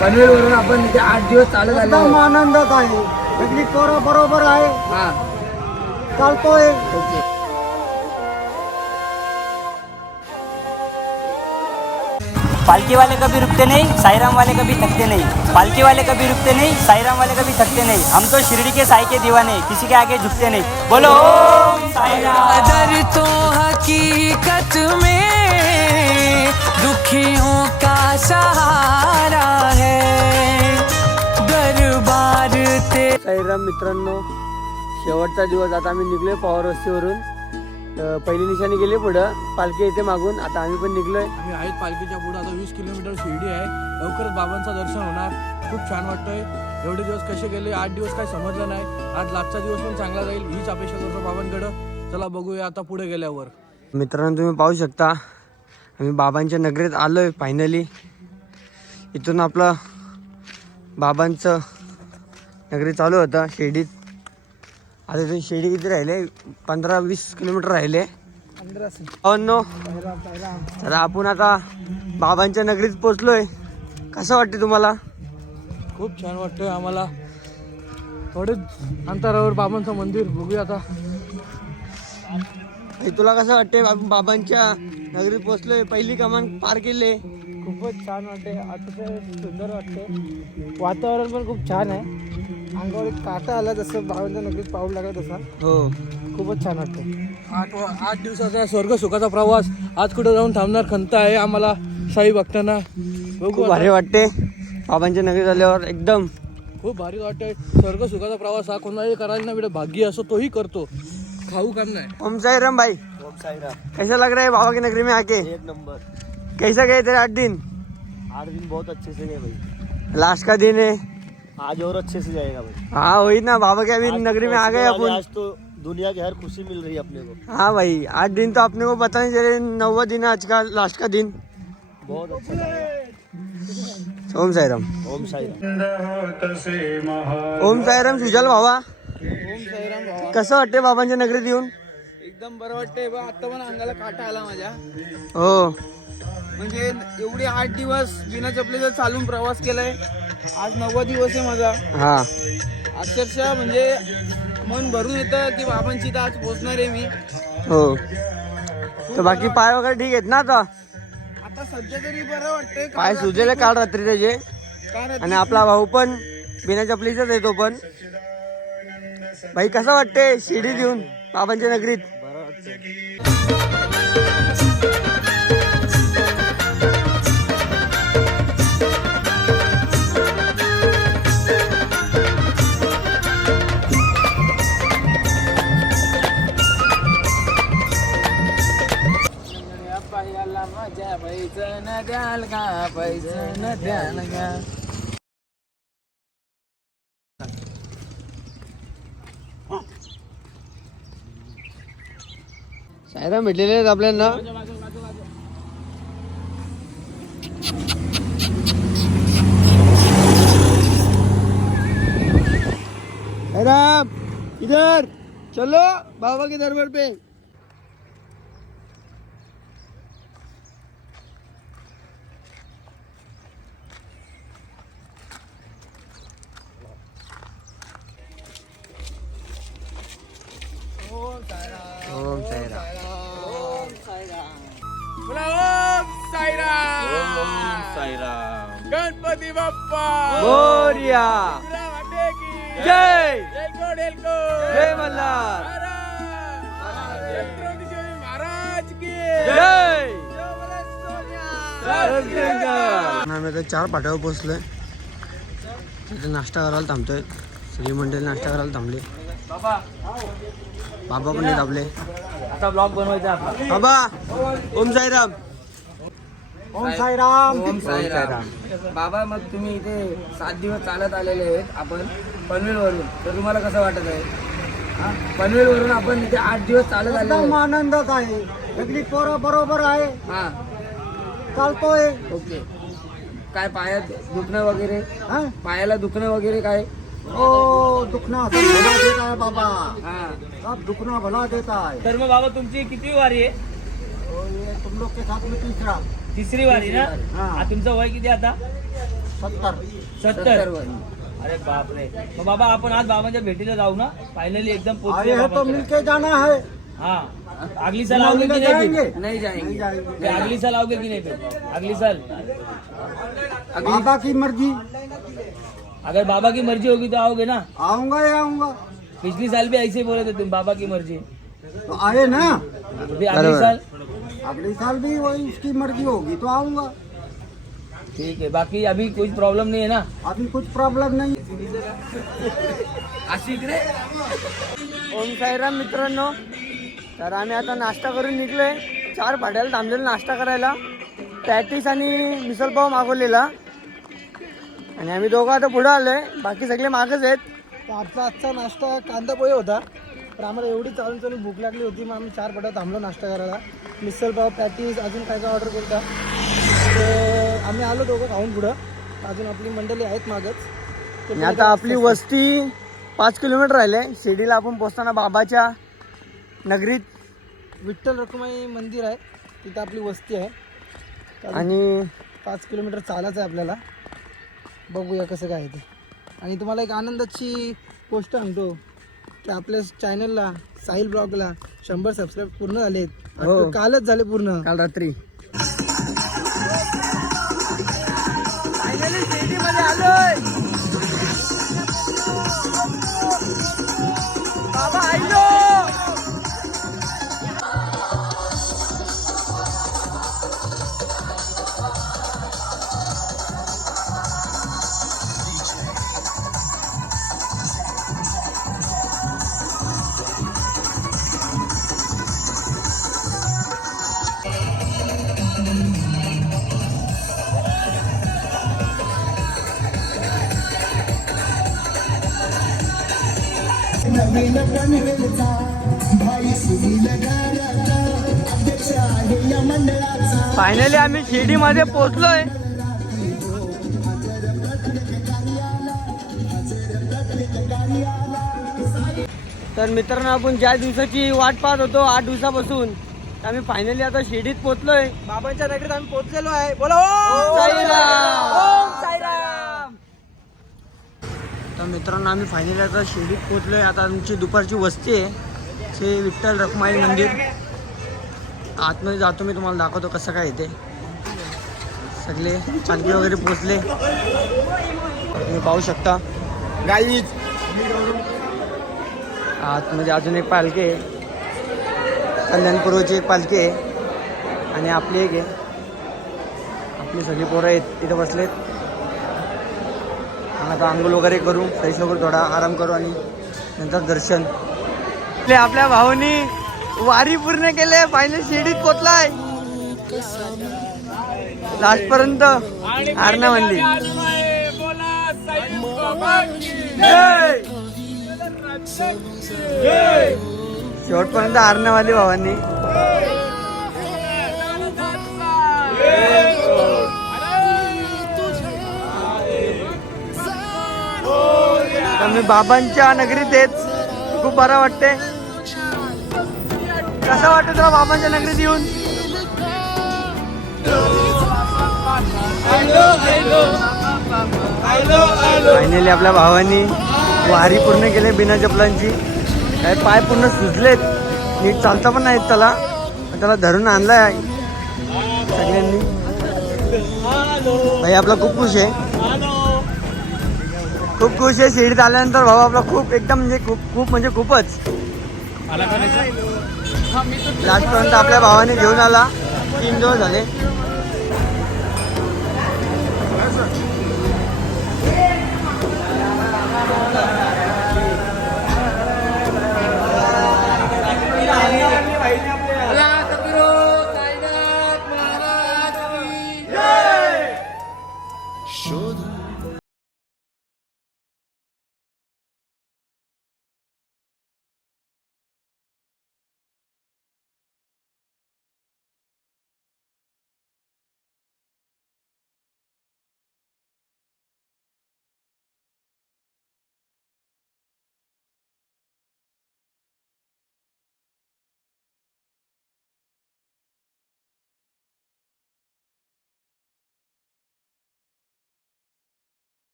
पनवेलवरून आपण इथे 8 दिवस चालत आलो. एकदम आनंदात आहे. सगळी पोरं बरोबर आहे. हा चालतोय. ओके. पालकी वाले कभी रुकते नहीं, साईराम वाले कभी थकते नहीं. पालकी वाले कभी रुकते नहीं, साईराम वाले कभी थकते नहीं. हम तो शिरडी के साई के दीवाने, किसी के आगे झुकते नहीं. बोलो ओम साईराम. दर तो हकीकत में दुखियों का सहारा है. दरबार ते साईराम मित्रांनो, शेवटचा दिवस. आता आम्ही निघलोय पवार वस्तीवरून. पहिली निशाणी गेली पुढं, पालखी येते मागून. आता आम्ही पण निघलोय. आम्ही आहेत पालखीच्या पुढे. आता 20 किलोमीटर शिर्डी आहे. लवकरच बाबांचं दर्शन होणार. खूप छान वाटतंय. एवढे दिवस कसे गेले, 8 दिवस काही समजलं नाही. आज लास्टचा दिवस पण चांगला जाईल हीच अपेक्षा करतो बाबांकडं. चला बघूया आता पुढे गेल्यावर. मित्रांनो, तुम्ही पाहू शकता आम्ही बाबांच्या नगरीत आलोय फायनली. इथून आपलं बाबांचं नगरी चालू होतं शिर्डीत. आता इथून शिर्डी किती राहिले, 15-20 किलोमीटर राहिले. तर आपण आता बाबांच्या नगरीत पोचलोय. कसं वाटते तुम्हाला? खूप छान वाटतंय आम्हाला. थोडे अंतरावर बाबांचं मंदिर बघूया आता. तुला कसं वाटते? आपण बाबांच्या नगरीत पोचलोय, पहिली कमान पार केली. खूपच छान वाटते. अतिशय सुंदर वाटते. वातावरण पण खूप छान आहे. अंगावर एक काटा आला जसं बाबांच्या नक्कीच पाऊल लागला तसा. हो, खूपच छान वाटते. 8 दिवसाचा स्वर्ग सुखाचा प्रवास. आज कुठे जाऊन थांबणार खंत आहे आम्हाला साई भक्तांना. बघू खूप आता. भारी वाटते बाबांच्या नगरीत आल्यावर. एकदम खूप भारी वाटतंय. स्वर्ग सुखाचा प्रवास हा कोणालाही करायला नाही भेटत. भाग्य असो तोही करतो. खाऊ काम नाही. ओम साईराम भाई. ओम साईराम. कैसा लग रहा है बाबा की नगरी में आके? एक नंबर. कैसा गए तेरे 8 दिन? 8 दिन बहुत अच्छे से गए भाई. लास्ट का दिन है. आज और अच्छे से जाएगा भाई. हाँ वही ना, बाबा के अभी नगरी में आ गए अपन. आज तो दुनिया की हर खुशी मिल रही है अपने को. हाँ भाई, 8 दिन तो अपने को पता नहीं चले. 9वां दिन है आज का, लास्ट का दिन. बहुत अच्छा जाएगा. ओम साईराम. ओम साईराम. ओम साईराम. सुजल भावा, ओम साईराम भावा. कसं वाटते बाबांच्या नगरीत येऊन? एकदम बरं वाटतंय बा. आता पण अंगाला काटा आला माझ्या. हो, म्हणजे एवढे 8 दिवस बिना चपलेचा चालून प्रवास केलाय. आज 9वा दिवस आहे माझा. हा. अक्षरशः म्हणजे मन भरून येतं की बाबांची इथं आज पोहोचणार आहे मी. हो, तर बाकी पाय वगैरे ठीक आहेत ना आता? आता सध्या तरी बरं वाटतंय. पाय सुजले काल रात्री त्याचे. आणि आपला भाऊ पण बिना चपलीचाच आहे तो पण. भाई कसं वाटते शिर्डीत येऊन बाबांच्या नगरीत? बरं वाटतंय. माझ्या पैजन द्याल का, पैजन द्याल का. साईराम भेटलेले आहेत आपल्याला. साईराम इधर चलो बाबा के दरबार पे. ओम साईराम. ओम साईराम. गणपती बाप्पा मोरया. जय एल्को जय मल्हार. छत्रपती महाराज की जय. आम्ही आता 4 पाट्यावर पोहोचलोय. तिथे नाश्ता करायला थांबतोय. सगळी मंडळी नाश्ता करायला थांबली. बाबा पण आहेत आपले. आता ब्लॉग बनवायचा आपला. बाबा ओम साईराम. ओम साईराम. ओम साईराम. बाबा, मग तुम्ही इथे 7 दिवस चालत आलेले आहेत आपण पनवेलवरून. तर तुम्हाला कसं वाटत आहे? पनवेलवरून आपण इथे 8 दिवस चालत आलेले एकदम आहेत. आनंदात आहे. सगळी पोरं बरोबर आहे. हा चालतोय. ओके. काय पायात दुखणं वगैरे? हा? पायाला दुखणं वगैरे काय? ओ दुखना सब भला देता है बाबा. हा. सब दुखना भला देता है. तर मग बाबा तुमची किती वारी आहे? और ये तुम लोग के साथ में तीसरा. तिसरी वारी ना? हा. तुमचं वय किती आता? 70. वर. अरे बापरे. मग बाबा आपण आज बाबांच्या भेटीला जाऊ ना फायनली एकदम आए पोहोचूया हैं तो बाबांकडे. मिलके जाना है. हाँ अगली साल आओगे कि नहीं फिर? नाही जाएंगे. फिर अगली साल आओगे कि नहीं फिर अगली साल बाबा की मर्जी. अगर बाबा की मर्जी होगी तो आओगे ना. आऊंगा या आऊंगा. पिछली साल भी ऐसे ही बोले थे तुम बाबा की मर्जी. तो आए ना. फिर अगली साल अगले साल भी वही उसकी मर्जी होगी तो आऊंगा. ठीक है. बाकी अभी कोई प्रॉब्लम नहीं है ना. अभी कुछ प्रॉब्लेम नहीं. अशी इकडे ओम साईराम मित्रांनो. तर आम्ही आता नाश्ता करून निघलोय. 4 भाड्याला थांबलेलो नाश्ता करायला. पॅटीस आणि मिसळपाव मागवलेला आणि आम्ही दोघं आता पुढे आलोय. बाकी सगळे मागच आहेत. आजचा नाश्ता कांदा पोहे होता. तर आम्हाला एवढी चालून चालून भूक लागली होती. मग आम्ही 4 भाड्या थांबलो नाश्ता करायला. मिसळपाव पॅटीस अजून काय काय ऑर्डर केलं. तर आम्ही आलो दोघं खाऊन पुढं. अजून आपली मंडळी आहेत मागच. आणि आता आपली वस्ती 5 किलोमीटर राहिले. शिर्डीला आपण पोचताना बाबाच्या नगरीत विठ्ठल रखुमाई मंदिर आहे. तिथं आपली वस्ती आहे आणि 5 किलोमीटर चालायचं आहे आपल्याला. बघूया कसं काय ते. आणि तुम्हाला एक आनंदाची गोष्ट सांगतो की आपल्या चॅनलला साहिल ब्लॉगला 100 सबस्क्राईब पूर्ण झालेत. हो. कालच झाले पूर्ण. काल रात्री. फायनली शिर्डीमध्ये आलोय. बाबा आलो. फायनली आम्ही शिर्डीमध्ये पोहोचलोय. तर मित्रांनो आपण ज्या दिवसाची वाट पाहत होतो 8 दिवसापासून आम्ही फायनली आता शिर्डीत पोहोचलोय. बाबांच्या नगरीत आम्ही पोहोचलेलो आहे. बोला ओम साईराम. ओम साईराम. तर मित्रांनो आम्ही फायनली आता शिर्डीत पोहोचलोय. आता आमची दुपारची वस्ती आहे. श्री विठ्ठल रखुमाई मंदिर. आतमध्ये जातो मी तुम्हाला दाखवतो कसं काय येते. सगळे पालखी वगैरे पोचले तुम्ही पाहू शकता. गाईज आतमध्ये अजून एक पालखी आहे. कल्याणपूर्वची एक पालखी आहे आणि आपली एक आहे. आपली सगळी पोरं आहेत इथं बसलेत. आता आंघोळ वगैरे करू फ्रेश वगैरे थोडा आराम करू आणि नंतर दर्शन. आपल्या भाऊनी वारी पूर्ण केले. फायनल शिर्डीत पोचलाय. लास्ट पर्यंत आरणा मंदिर. शेवटपर्यंत आरणवाली भावांनी. मी बाबांच्या नगरीत येत खूप बरं वाटते. कसं वाटतं तुला बाबांच्या नगरीत येऊन? फायनली आपल्या भावांनी वारी पूर्ण केली बिना चपलांची. काय पाय पूर्ण सुजलेत. नीट चालता पण नाहीत त्याला. त्याला धरून आणलाय सगळ्यांनी. भाई आपला खूप खुश आहे. खूप खुश आहे. शिर्डीत आल्यानंतर भाऊ आपला खूप एकदम म्हणजे खूप म्हणजे खूपच. लास्टपर्यंत आपल्या भावाने घेऊन आला. 3 दिवस झाले.